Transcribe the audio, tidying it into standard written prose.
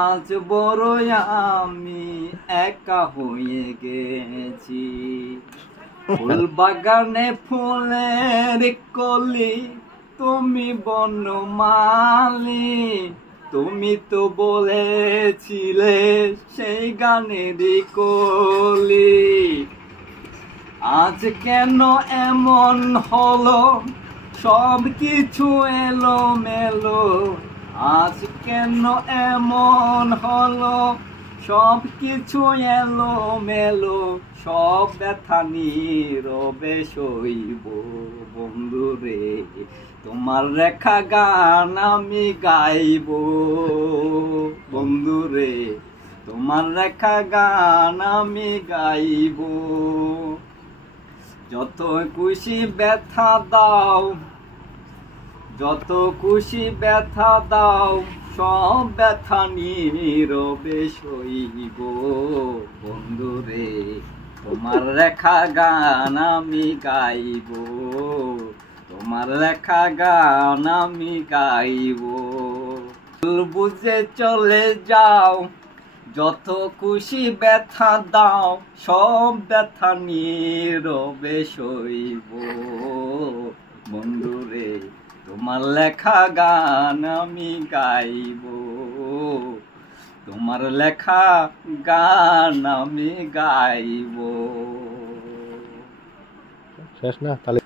আজ বড়ই আমি একা হয়ে গেছি। ফুল বাগানে ফুলের কলি, তুমি বনমালী। তুমি তো বলেছিলে সেই গানেরই কলি। আজ কেন এমন হলো, সব কিছু এলো মেলো। আজ কেন এমন হলো, সব কিছু এলো মেলো। সব ব্যথা নীরবে সইব বন্ধুরে, তোমার লেখা গান আমি গাইব বন্ধুরে, তোমার লেখা গান আমি গাইব। যত খুশি ব্যথা দাও, যত খুশি ব্যথা দাও, সব ব্যথা নীরবে সইব বন্ধুরে, তোমার লেখা গান আমি গাইব, তোমার লেখা গান আমি গাইব। বুঝে চলে যাও, যত খুশি ব্যথা দাও, সব ব্যথা নীরবে সইব বন্ধুরে, তোমার লেখা গান আমি গাইব, তোমার লেখা গান আমি গাইব। শেষ না তাহলে?